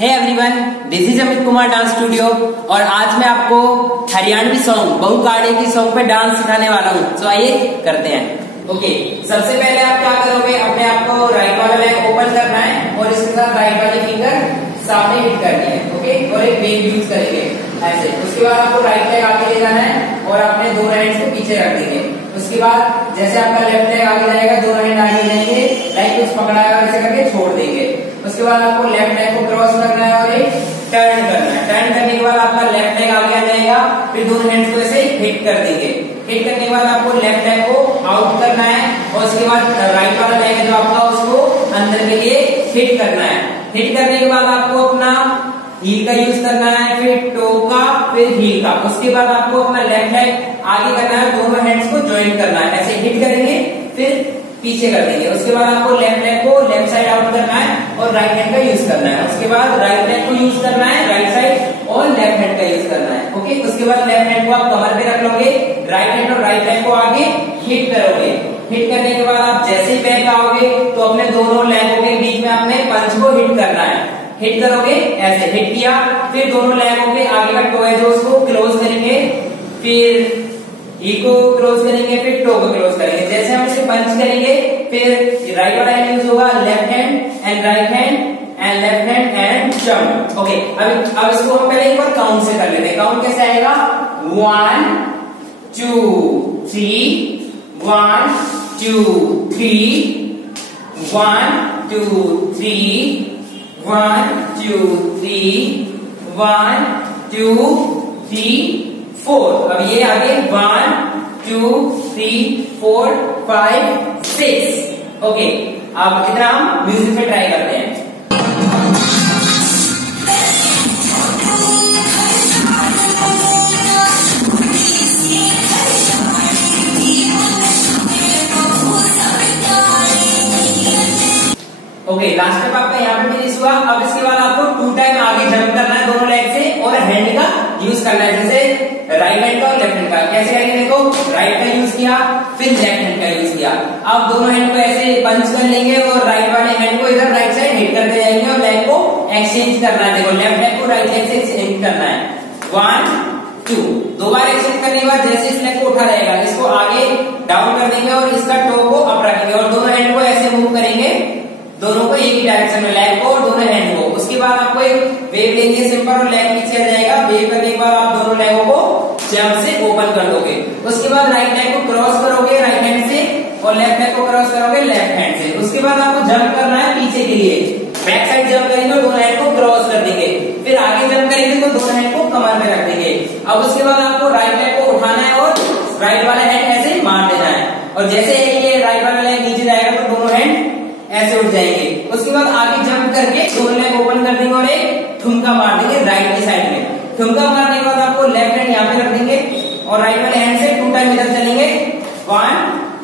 Hey everyone, this is Amit Kumar dance studio और आज मैं आपको हरियाणवी सॉन्ग बहु काड़े की सॉन्ग पे डांस सिखाने वाला हूँ। तो आइए करते हैं। ओके, सबसे पहले आप क्या करोगे, अपने आप को राइट वाला लेग ओपन करना है और इसके साथ राइट वाली फिंगर सामने हिट करनी है। ओके, और एक वेव यूज करेंगे ऐसे। उसके बाद आपको राइट लेग आगे ले जाना है और अपने दोनों हैंड्स को पीछे रख देंगे। उसके बाद जैसे आपका लेफ्ट लेग आगे जाएगा, दोनों हैंड आगे जाएंगे, लाइक कुछ पकड़ा है ऐसे करके छोड़ देंगे। उसके बाद आपको लेफ्ट लेग को क्रॉस करना है और एक टर्न करना है। टर्न करने के बाद आपका लेफ्ट लेग आगे आ जाएगा, फिर दोनों हैंड्स को ऐसे हिट कर देंगे। हिट करने के बाद आपको लेफ्ट लेग को आउट करना है और उसके बाद राइट वाला लेग जो आपका उसको अंदर के लिए हिट करना है। हिट करने के बाद आपको अपना हील का यूज करना है, फिर टो का, फिर हील का। उसके बाद आपको अपना लेफ्ट लेग आगे करना है, दोनों हैंड्स को ज्वाइन करना है। ऐसे हिट करेंगे फिर पीछे कर देंगे। उसके बाद आपको लेफ्ट लेग को लेफ्ट साइड आउट करना है और राइट हैंड का यूज करना है। उसके बाद राइट लेग को यूज करना है राइट साइड और लेफ्ट हैंड का यूज करना है। ओके, उसके बाद लेफ्ट हैंड को आप कमर पे रख लोगे, राइट हैंड और राइट लेग को आगे हिट करोगे। हिट करने के बाद आप जैसे ही बैक आओगे तो अपने दोनों लेगों के बीच में अपने पंच को हिट करना है। हिट करोगे ऐसे, हिट किया, फिर दोनों लेगों के आगे का टो है जो उसको क्लोज करेंगे, फिर ई को क्लोज करेंगे, फिर टो को क्लोज करेंगे। जैसे हम इसे पंच करेंगे फिर राइट वाला हैंड यूज होगा, left hand and right hand and left hand and jump. Okay, अब इसको हम पहले एक बार काउंट से कर लेते हैं। काउंट कैसे आएगा, 1 2 3, 1 2 3, 1 2 3, 1 2 3, 1 2 3 4। अब ये आगे 1 2 3 4 5 6। ओके, अब इतना हम म्यूजिक में ट्राई करते हैं। ओके, लास्ट स्टेप आपका यहाँ पे फिनिश हुआ। अब इसके बाद आपको 2 टाइम आगे जंप करना है दोनों लेग से और हैंड का यूज करना है, जैसे राइट हैंड का और लेफ्ट हैंड का। कैसे करेंगे, देखो, राइट का यूज किया, फिर लेफ्ट हैंड का यूज किया। अब दोनों हैंड को ऐसे पंच कर लेंगे और राइट वाले हैंड को इधर राइट साइड हिट करते जाएंगे और लेग को एक्सचेंज करना है। देखो, लेफ्ट लेग को राइट लेग से एक्सचेंज करना है। 1 2, 2 बार एक्सचेंज करने के बाद जैसे इस लेग को उठा रहेगा, इसको आगे डाउन कर देंगे और इसका टो को अप रखेंगे और दोनों हैंड को ऐसे मूव करेंगे, दोनों को एक ही डायरेक्शन में, लेग को और दोनों हैंड को। उसके बाद आपको एक वेव लेंगे सिंपल और लेग पीछे आ जाएगा। वेव करने के बाद आप दोनों लेगों को जंप से ओपन कर दोगे। उसके बाद राइट लेग को क्रॉस करोगे राइट हैंड से और लेफ्ट लेग को क्रॉस करोगे लेफ्ट हैंड से। उसके बाद आपको जंप करना है पीछे के लिए, बैक साइड जंप करेंगे और दोनों हैंड को क्रॉस कर देंगे। फिर आगे जंप करेंगे तो दोनों हैंड को कमर में रख देंगे। अब उसके बाद आपको राइट लेग को उठाना है और राइट वाला हैंड ऐसे मार देना है और जैसे ये राइट वाला लेग नीचे जाएगा तो दोनों हैंड ऐसे उठ जाएंगे। उसके बाद आगे जंप करके दोनों लेग ओपन कर देंगे और एक ठुमका मार देंगे राइट की साइड में। ठुमका मारने के बाद आपको लेफ्ट हैंड यहाँ पे रख देंगे और राइट वाले हैंड से 2 टाइम इधर चलेंगे, 1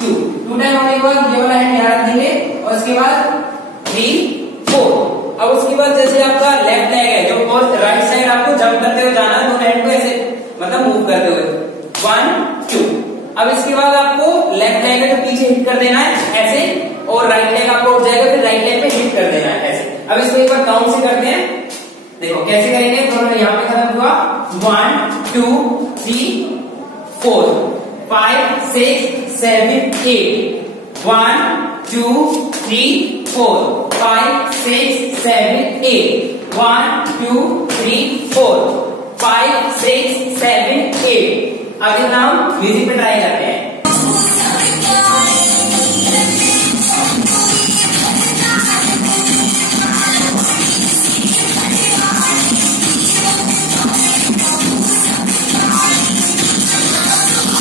2 टाइम होने के बाद ये वाला हैंड यहाँ रख देंगे और उसके बाद 3 4। अब उसके बाद जैसे आपका लेफ्ट लेग है जो और राइट साइड आपको जंप करते हुए जाना है, दोनों हैंड को ऐसे मतलब मूव करते हुए 1 2। अब इसके बाद आपको लेफ्ट लेग है जो पीछे हिट कर देना है ऐसे और राइट लेग आपको उठ जाएगा, फिर राइट लेग पे हिट कर देना है ऐसे। अब इसको एक बार काउंट से करते हैं, देखो कैसे करेंगे। दोनों यहाँ पे खत्म हुआ, 1 2 3 4 5 6 7 8, 1 2 3 4 5 6 7 8, 1 2 3 4 5 6 7 8। अभी हम म्यूजिक पे ट्राई करते हैं।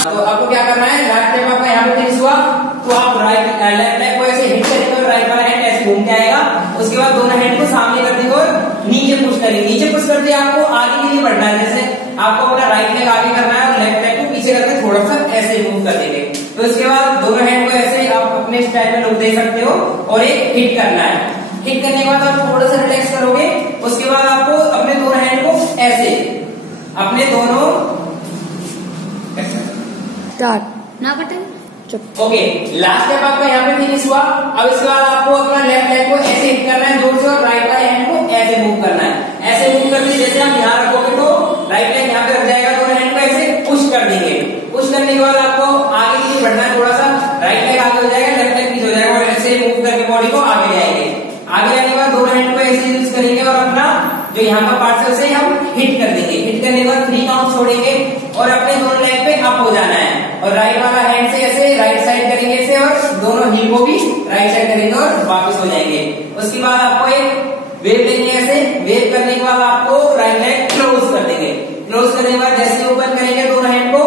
तो आपको क्या करना है, लेफ्ट टाइम आपका यहाँ पे फिनिश हुआ तो आप लेफ्ट लेग को ऐसे हिट करेंगे और राइट वाला हैंड ऐसे घूम के आएगा। उसके बाद दोनों हैंड को सामने कर देंगे और नीचे पुश करेंगे। नीचे पुश करते आपको आगे के लिए बढ़ना है, जैसे आपको अपना राइट लेग आगे करना है और लेफ्ट लेग को पीछे करके थोड़ा सा ऐसे मूव कर देंगे। तो इसके बाद दोनों हैंड को ऐसे आप अपने स्टाइल में लुक दे सकते हो और एक हिट करना है। हिट करने के बाद आप थोड़ा सा रिलैक्स करोगे। उसके बाद आपको अपने दोनों हैंड को ऐसे अपने दोनों स्टार्ट ना कटे। ओके, लास्ट स्टेप आपका यहाँ पे फिनिश हुआ। अब इसके बाद आपको अपना लेफ्ट लेग को ऐसे हिट करना है जोर से और राइट का हैंड को ऐसे मूव करना है। ऐसे मूव करके जैसे आप यहाँ रखोगे तो राइट लेग यहाँ पे रख जाएगा, दोनों हैंड को ऐसे पुश कर देंगे। पुश करने के बाद आपको आगे की बढ़ना है, थोड़ा सा राइट लेग आगे हो जाएगा, लेफ्ट लेग पीछे हो जाएगा, और ऐसे मूव करके बॉडी को आगे ले आएंगे। आगे आने के बाद दोनों हैंड को ऐसे यूज करेंगे और अपना जो यहाँ का पार्ट है उसे हम हिट कर देंगे। हिट करने के बाद 3 काउंट छोड़ेंगे और अपने दोनों लेग पे अप हो जाना है, और राइट वाला हैंड से ऐसे राइट साइड करेंगे ऐसे, और दोनों हील को भी राइट साइड करेंगे और वापस हो जाएंगे। उसके बाद आपको एक वेव लेंगे, ऐसे वेव करने के बाद आपको राइट लेग क्लोज कर देंगे। क्लोज करने के बाद जैसे ओपन करेंगे दोनों हैंड को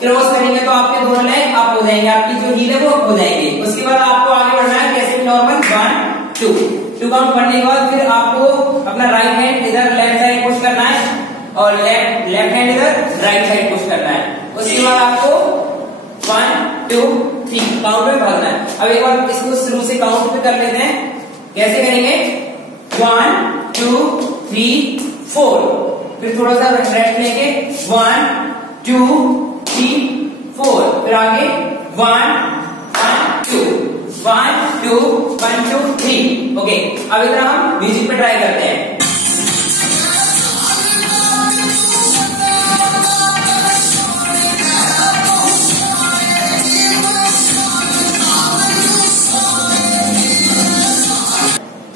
क्लोज करेंगे तो आपके दोनों लेग अप हो जाएंगे, आपकी जो हील है वो अप हो जाएंगे। उसके बाद आपको आगे बढ़ना है जैसे नॉर्मल 1 2 काउंट करने के बाद फिर आपको अपना राइट हैंड इधर लेफ्ट साइड पुश करना है और लेफ्ट हैंड इधर राइट साइड पुश करना है। उसके बाद आपको 1 2 3 काउंट में भागना है। अब एक बार इसको शुरू से काउंट पे कर लेते हैं। कैसे करेंगे? 1 2 3 4, फिर थोड़ा सा रेस्ट लेके 1 2 3 4, फिर आगे 1 2 1 2 1 2 3। ओके, अब इधर हम म्यूजिक पे ट्राई करते हैं।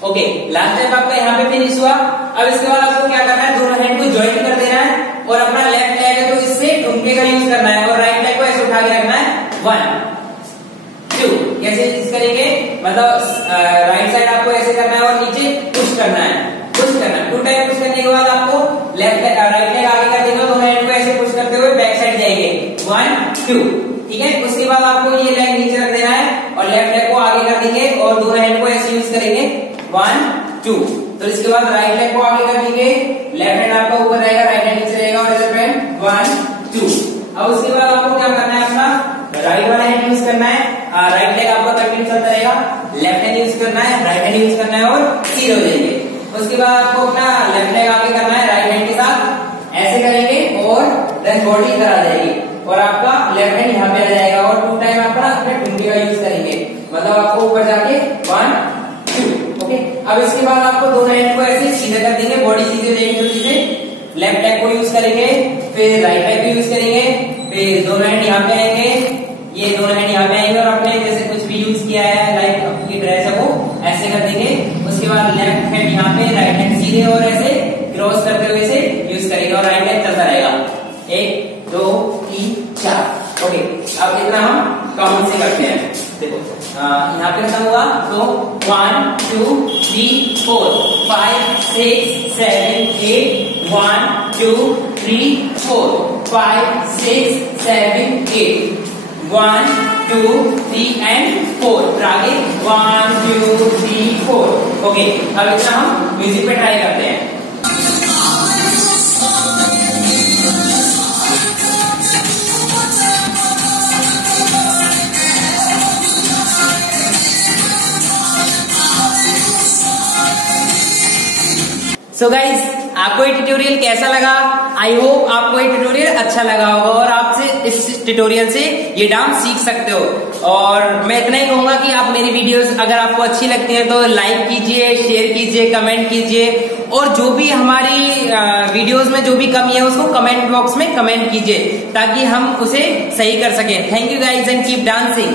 ओके, लास्ट टाइम आपका यहाँ पे फिनिश हुआ। अब इसके बाद आपको क्या करना है, दोनों हैंड को ज्वाइन कर देना है और अपना लेफ्ट लेग है तो इससे ठुमके का यूज करना है, और राइट लेग को ऐसे उठा के रखना है। 1 2 कैसे यूज करेंगे, मतलब राइट साइड आपको ऐसे करना है और नीचे पुश करना है, पुश करना है। 2 टाइम पुश करने के बाद आपको राइट लेग आगे कर देंगे, दोनों हैंड को ऐसे पुश करते हुए बैक साइड जाएंगे। 1 2, ठीक है। उसके बाद आपको ये लेग नीचे रख देना है और लेफ्ट लेग को आगे कर देंगे और दोनों हैंड को ऐसे यूज करेंगे। 1 2, तो इसके बाद राइट लेग को आगे कर देंगे, लेफ्ट हैंड आपका ऊपर रहेगा, राइट हैंड नीचे रहेगा, और लेफ्ट हैंड 1 2। अब उसके बाद आपको क्या करना है, अपना राइट वाला हैंड यूज करना है, राइट लेग आपका कंटिन्यू चलता रहेगा, लेफ्ट हैंड यूज करना है, राइट हैंड यूज करना है और सीधे हो जाएंगे। उसके बाद आपको अपना लेफ्ट लेग आगे करना है राइट हैंड के साथ, ऐसे करेंगे और देन बॉडी इधर आ जाएगी और आपका लेफ्ट हैंड यहाँ पे आ जाएगा, और 2 टाइम आपका अपने ठुमके का यूज करेंगे, मतलब आपको ऊपर जाके 1 2। ओके, अब इसके बाद आपको दोनों हैंड को ऐसे सीधे कर देंगे, बॉडी सीधे हो जाएगी, तो सीधे लेफ्ट लेग को यूज करेंगे, फिर राइट लेग को यूज करेंगे, फिर दोनों हैंड यहाँ पे आएंगे, ये दोनों हैंड यहाँ पे आएंगे और अपने जैसे कुछ भी यूज किया है लाइक आपकी ड्रेस है वो ऐसे कर देंगे। उसके बाद लेफ्ट हैंड यहाँ पे, राइट हैंड सीधे और ऐसे क्रॉस करते हुए इसे यूज करेंगे और राइट लेग चलता रहेगा। 1 2 3 4। ओके, अब इतना हम काउंट से करते हैं। देखो यहाँ पे खत्म हुआ तो 1 2 3 4 5 6 7 8 1 2 3 4 5 6 7 8 1 2 3 and 4, फिर आगे 1 2 3 4। ओके, अब इतना हम म्यूजिक पे ट्राई करते हैं। सो गाइज, आपको ये ट्यूटोरियल कैसा लगा? आई होप आपको ये ट्यूटोरियल अच्छा लगा होगा और आपसे इस ट्यूटोरियल से ये डांस सीख सकते हो। और मैं इतना ही कहूंगा कि आप मेरी वीडियोस अगर आपको अच्छी लगती है तो लाइक कीजिए, शेयर कीजिए, कमेंट कीजिए, और जो भी हमारी वीडियोस में जो भी कमी है उसको कमेंट बॉक्स में कमेंट कीजिए ताकि हम उसे सही कर सकें। Thank you guys and keep dancing.